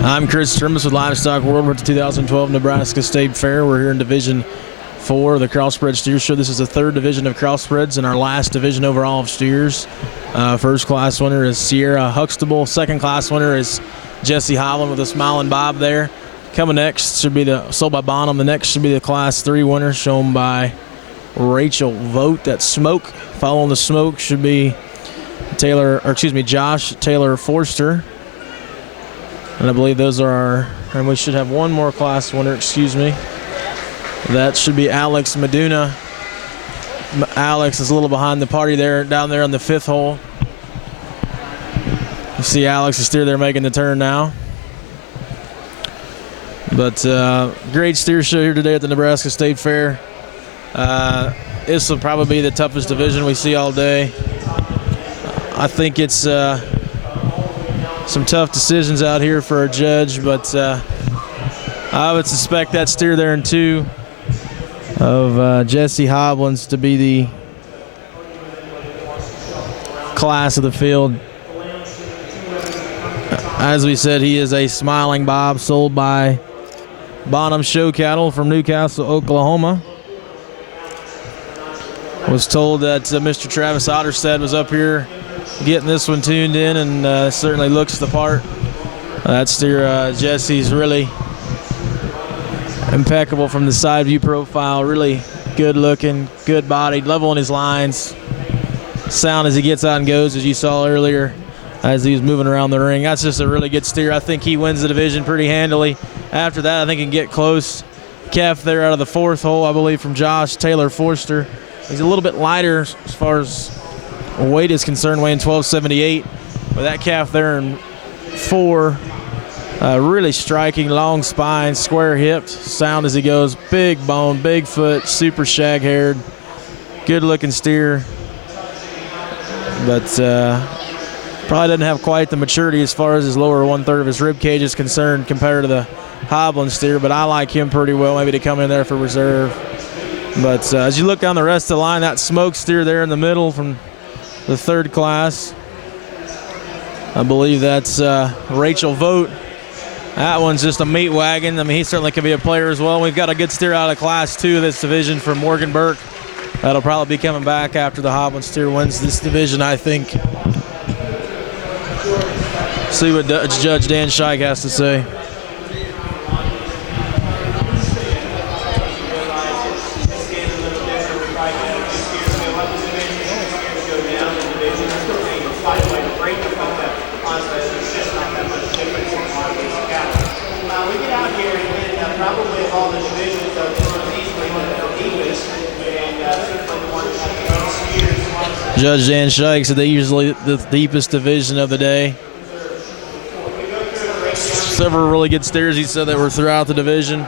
I'm Chris Trimmis with Livestock World. We're at the 2012 Nebraska State Fair. We're here in Division 4 of the Crossbred Steer Show. This is the third division of Crossbreds and our last division overall of steers. First class winner is Sierra Huxtable. Second class winner is Jesse Hovland with a smiling bob there. Coming next should be sold by Bonham. The next should be the Class 3 winner, shown by Rachel Vogt. That Smoke. Following the Smoke should be Josh Taylor Forster. And I believe those are and we should have one more class winner, That should be Alex Meduna. Alex is a little behind the party there, down there on the fifth hole. You see Alex's steer there making the turn now. But great steer show here today at the Nebraska State Fair. This will probably be the toughest division we see all day. I think it's some tough decisions out here for a judge, but I would suspect that steer there in 2 of Jesse Hovland's to be the class of the field. As we said, he is a Smiling Bob, sold by Bonham Show Cattle from Newcastle, Oklahoma. Was told that Mr. Travis Otterstedt was up here getting this one tuned in, and certainly looks the part. That steer, Jesse's really impeccable from the side view profile. Really good looking, good bodied, level in his lines. Sound as he gets out and goes, as you saw earlier as he was moving around the ring. That's just a really good steer. I think he wins the division pretty handily. After that, I think he can get close. Calf there out of the fourth hole, I believe, from Josh Taylor Forster. He's a little bit lighter as far as weight is concerned, weighing 1278. But that calf there in 4, really striking, long spine, square hipped, sound as he goes, big bone, big foot, super shag haired, good looking steer. But probably doesn't have quite the maturity as far as his lower 1/3 of his rib cage is concerned compared to the Hovland steer, but I like him pretty well, maybe to come in there for reserve. But as you look down the rest of the line, that Smoke steer there in the middle from the 3rd class, I believe that's Rachel Vogt. That one's just a meat wagon. I mean, he certainly could be a player as well. We've got a good steer out of Class 2 of this division from Morgan Burke. That'll probably be coming back after the Hovland steer wins this division, I think. See what Judge Dan Scheich has to say. Judge Dan Scheich said they usually the deepest division of the day. Several really good steers, he said, that were throughout the division.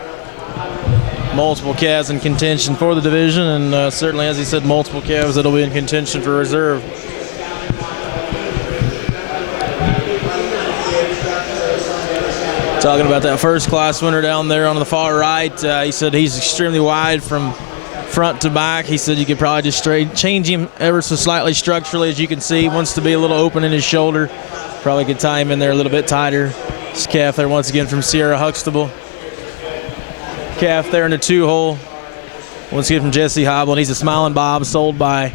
Multiple calves in contention for the division, and certainly, as he said, multiple calves that'll be in contention for reserve. Talking about that first class winner down there on the far right, he said he's extremely wide from front to back. He said you could probably just change him ever so slightly structurally. As you can see, he wants to be a little open in his shoulder. Probably could tie him in there a little bit tighter. This calf there once again from Sierra Huxtable. Calf there in the 2 hole. Once again from Jesse Hovland. He's a Smiling Bob, sold by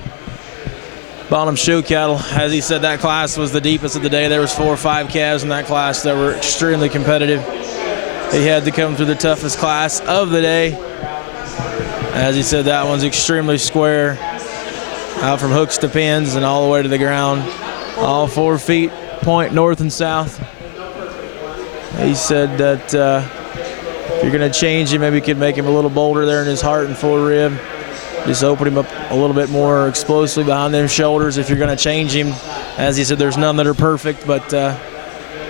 Bonham Show Cattle. As he said, that class was the deepest of the day. There was 4 or 5 calves in that class that were extremely competitive. He had to come through the toughest class of the day. As he said, that one's extremely square, out from hooks to pins and all the way to the ground. All 4 feet, point north and south. He said that if you're going to change him, maybe you could make him a little bolder there in his heart and forerib. Just open him up a little bit more explosively behind them shoulders if you're going to change him. As he said, there's none that are perfect, but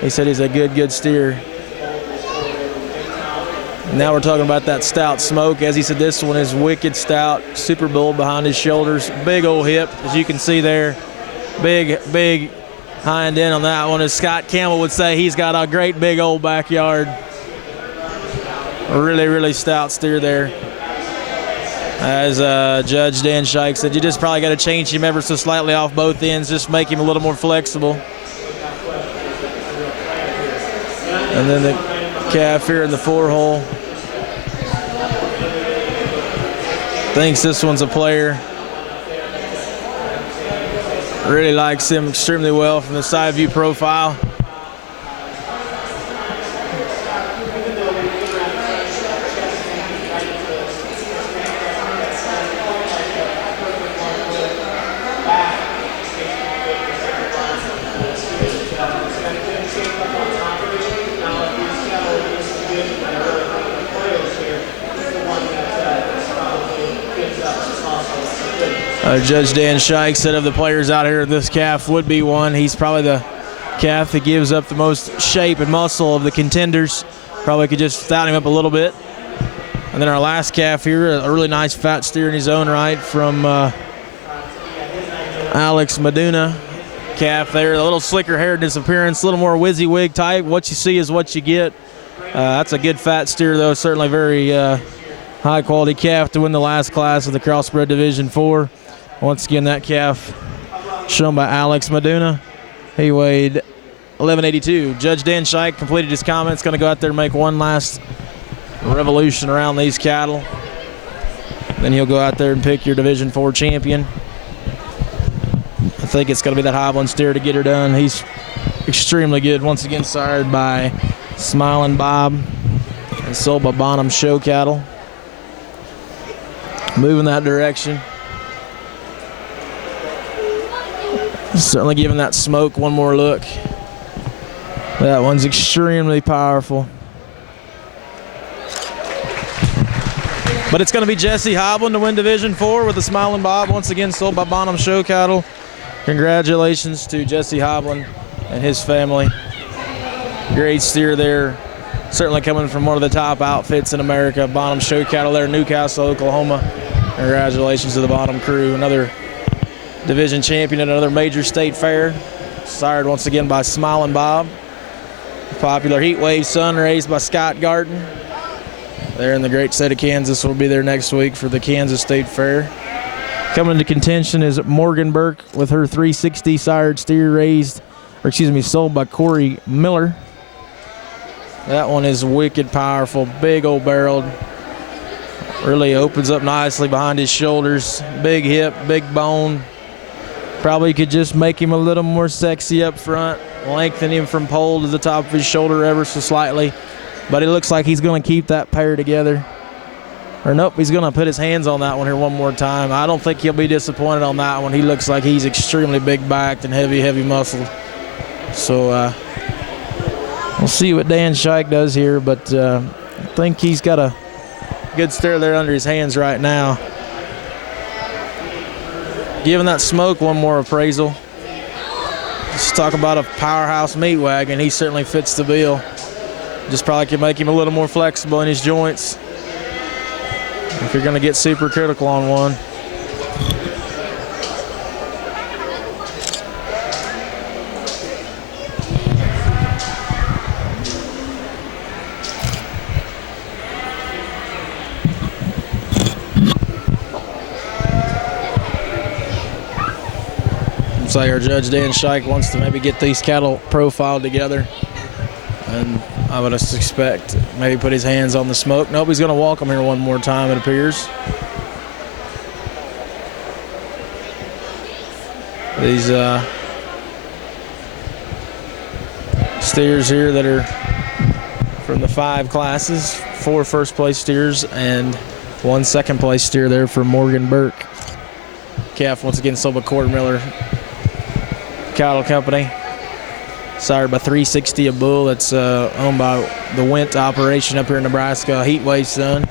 he said he's a good steer. Now we're talking about that stout Smoke. As he said, this one is wicked stout, super bold behind his shoulders, big old hip, as you can see there. Big hind end on that one. As Scott Campbell would say, he's got a great big old backyard. A really stout steer there. As Judge Dan Scheich said, you just probably got to change him ever so slightly off both ends, just make him a little more flexible. And then the calf here in the 4-hole. Thinks this one's a player. Really likes him extremely well from the side view profile. Judge Dan Scheich said of the players out here, this calf would be one. He's probably the calf that gives up the most shape and muscle of the contenders. Probably could just fatten him up a little bit. And then our last calf here, a really nice fat steer in his own right from Alex Meduna. Calf there, a little slicker hair in his appearance, a little more WYSIWYG type. What you see is what you get. That's a good fat steer, though. Certainly very high quality calf to win the last class of the Crossbred Division 4. Once again, that calf shown by Alex Meduna. He weighed 1182. Judge Dan Scheich completed his comments. Going to go out there and make one last revolution around these cattle. Then he'll go out there and pick your Division 4 champion. I think it's going to be that Hoblin steer to get her done. He's extremely good. Once again, sired by Smiling Bob and sold by Bonham Show Cattle. Moving that direction. Certainly giving that smoke one more look. That one's extremely powerful. But it's going to be Jesse Hoblin to win Division 4 with the Smiling Bob, once again sold by Bonham Show Cattle. Congratulations to Jesse Hoblin and his family. Great steer there. Certainly coming from one of the top outfits in America, Bonham Show Cattle there in Newcastle, Oklahoma. Congratulations to the Bonham crew. Another division champion at another major state fair. Sired once again by Smiling Bob. Popular Heat Wave son raised by Scott Garton. There in the great state of Kansas. Will be there next week for the Kansas State Fair. Coming into contention is Morgan Burke with her 360 sired steer sold by Corey Miller. That one is wicked powerful, big old barreled. Really opens up nicely behind his shoulders. Big hip, big bone. Probably could just make him a little more sexy up front, lengthen him from pole to the top of his shoulder ever so slightly. But it looks like he's going to keep that pair together. Or nope, he's going to put his hands on that one here one more time. I don't think he'll be disappointed on that one. He looks like he's extremely big-backed and heavy muscled. So we'll see what Dan Scheich does here, but I think he's got a good steer there under his hands right now. Giving that smoke one more appraisal. Just talk about a powerhouse meat wagon. He certainly fits the bill. Just probably can make him a little more flexible in his joints if you're going to get super critical on one. Looks like our Judge Dan Scheich wants to maybe get these cattle profiled together. And I would expect maybe put his hands on the smoke. Nope, he's going to walk him here one more time, it appears. These steers here that are from the 5 classes, 4 first-place steers and 1 second-place steer there for Morgan Burke. Calf once again sold by Corey Miller Cattle Company. Sired by 360, a bull that's owned by the Went operation up here in Nebraska. A Heat Wave son.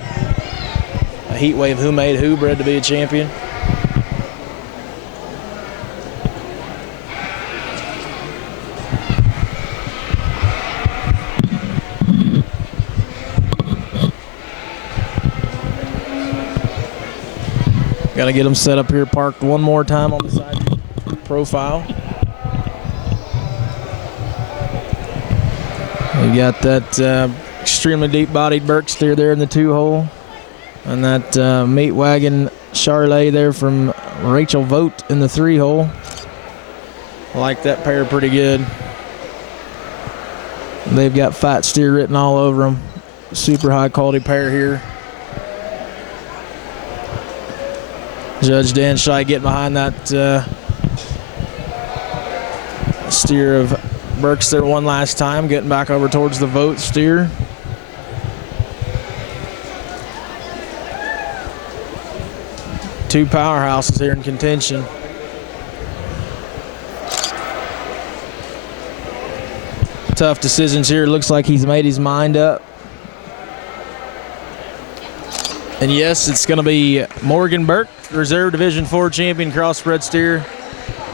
A Heat Wave who made who, bred to be a champion. Got to get them set up here, parked one more time on the side profile. We got that extremely deep-bodied Burke steer there in the 2-hole. And that meat wagon Charlet there from Rachel Vogt in the 3-hole. I like that pair pretty good. They've got fat steer written all over them. Super high quality pair here. Judge Dan Shy getting behind that steer of Burks there one last time, getting back over towards the vote steer. Two powerhouses here in contention. Tough decisions here. Looks like he's made his mind up. And yes, it's going to be Morgan Burke, Reserve Division 4 champion crossbred steer.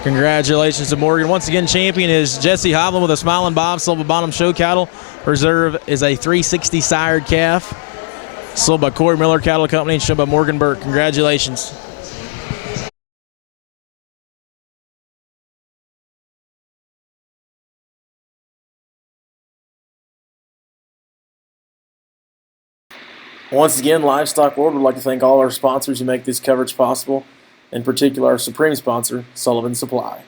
Congratulations to Morgan. Once again, champion is Jesse Hovland with a Smiling Bob, Silver Bottom Show Cattle. Reserve is a 360 sired calf, sold by Corey Miller Cattle Company and shown by Morgan Burke. Congratulations. Once again, Livestock World would like to thank all our sponsors who make this coverage possible, in particular our supreme sponsor, Sullivan Supply.